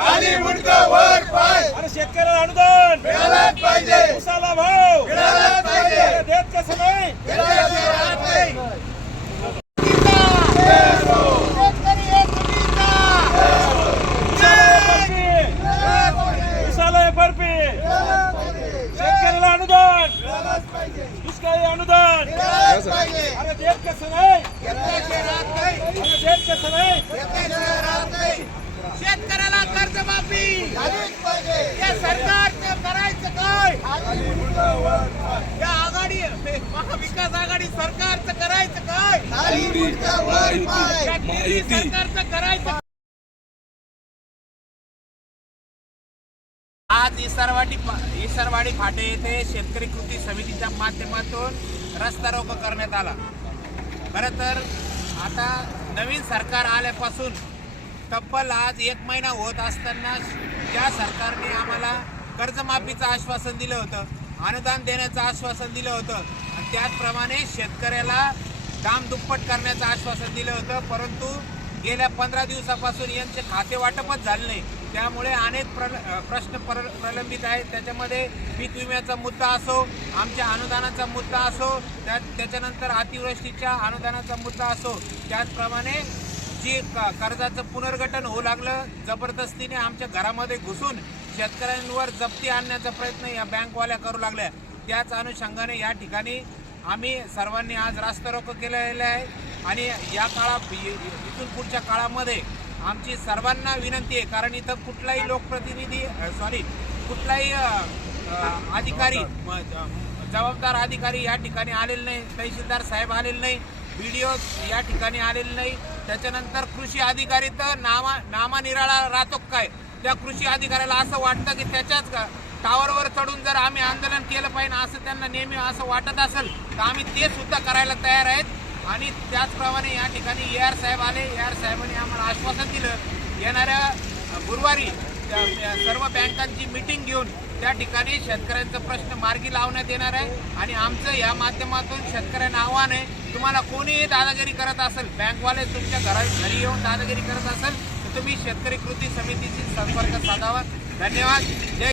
खाली मुंडका वर पाय. अरे शेतकऱ्याला अनुदान मिळालंच पाहिजे. उसाला भाव मिळालंच पाहिजे. अरे देत कसं नाही. शेतकरी राहत नाही. उसाला एफआरपी शेतकऱ्याला अनुदान मिळालंच पाहिजे. दुष्काळी अनुदान मिळालंच पाहिजे. अरे देत कसं नाही. शेतकरी राहत नाही. अरे देत कसं नाही. शेतकरी राहत नाही. शेतकऱ्याला कर्जमाफी झालीच पाहिजे. या सरकारचं करायचं काय? खाली मुंडका वर पाय. या आघाडी महाविकास आघाडी सरकारचं करायचं काय? खाली मुंडका वर पाय. या केंद्रीय सरकारचं करायचं. आज इसरवाडी फाटे येथे शेतकरी कृती समितीच्या माध्यमातून रस्ता रोको करण्यात आला. खरं तर आता नवीन सरकार आल्यापासून तब्बल आज 1 महिना होत असताना या सरकारने आम्हाला कर्जमाफीचं आश्वासन दिलं होतं, अनुदान देण्याचं आश्वासन दिलं होतं आणि त्याचप्रमाणे शेतकऱ्याला दाम दुप्पट करण्याचं आश्वासन दिलं होतं. परंतु गेल्या 15 दिवसापासून यांचे खाते वाटपच झाले नाही. त्यामुळे अनेक प्रश्न प्रलंबित आहेत. त्याच्यामध्ये पीक विम्याचा मुद्दा असो, आमच्या अनुदानाचा मुद्दा असो, त्याच्यानंतर अतिवृष्टीच्या अनुदानाचा मुद्दा असो, त्याचप्रमाणे जी कर्जाचं पुनर्गठन होऊ लागलं, जबरदस्तीने आमच्या घरामध्ये घुसून शेतकऱ्यांवर जप्ती आणण्याचा प्रयत्न या बँकवाल्या करू लागल्या. त्याच अनुषंगाने या ठिकाणी आम्ही सर्वांनी आज रास्ता रोको केलेला आहे आणि या इथून पुढच्या काळामध्ये आमची सर्वांना विनंती आहे, कारण इथं कुठलाही कुठलाही अधिकारी जबाबदार अधिकारी या ठिकाणी आलेले नाही, तहसीलदार साहेब आलेले नाही, व्हिडिओ या ठिकाणी आलेले नाही. त्याच्यानंतर कृषी अधिकारी तर नामानिराळा राहतो काय, त्या कृषी अधिकाऱ्याला असं वाटतं की त्याच्याच टावरवर चढून जर आम्ही आंदोलन केलं पाहिजे असं त्यांना नेहमी असं वाटत असेल तर आम्ही ते सुद्धा करायला तयार आहेत. आणि त्याचप्रमाणे या ठिकाणी AR साहेब आले. AR साहेबांनी आम्हाला आश्वासन दिलं, येणाऱ्या गुरुवारी सर्व बँकांची मीटिंग घेऊन त्या ठिकाणी शेतकऱ्यांचा प्रश्न मार्गी लावण्यात येणार आहे. आणि आमचं या माध्यमातून शेतकऱ्यांना आव्हान आहे, तुम्हाला कोणीही दादागिरी करत असेल, बँकवाले तुमच्या घरी येऊन दादागिरी करत असेल तर तुम्ही शेतकरी कृती समितीशी संपर्क साधावा. धन्यवाद. जय